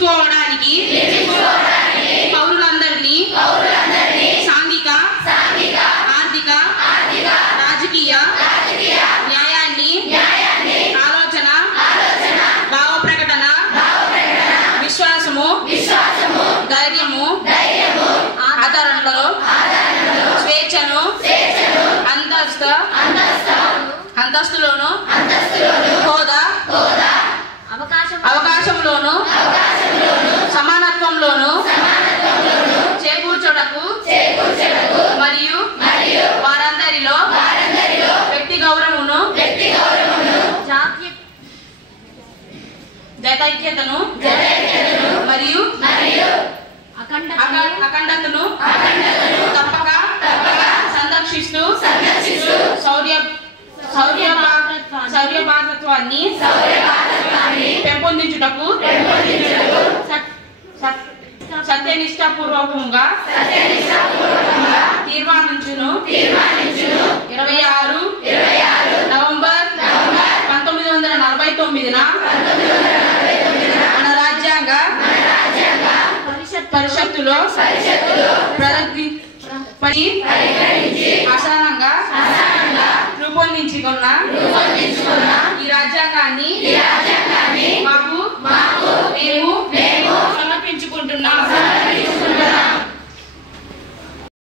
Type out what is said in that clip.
నిర్మించుకోవడానికి పౌరులందరినీ సాంఘిక ఆర్థిక రాజకీయ న్యాయాన్ని ఆలోచన భావ ప్రకటన విశ్వాసము ధైర్యము ఆధారంలో స్వేచ్ఛను అంతస్తులోను హోదా అవకాశంలోను సమానత్వంలోను చేకూర్చుటకు మరియు వారందరిలో వ్యక్తి గౌరవమును జైతైక్యతను మరియు అఖండతను తప్పక సంరక్షిస్తూ శౌర్యభాతత్వాన్ని పెంపొందించుటకు సత్యనిష్టాపూర్వకంగా తీర్మానించును 26 నవంబర్ 1949 మన రాజ్యాంగ పరిషత్తులో ఆసనంగా రూపొందించుకున్న ఈ రాజ్యాంగాన్ని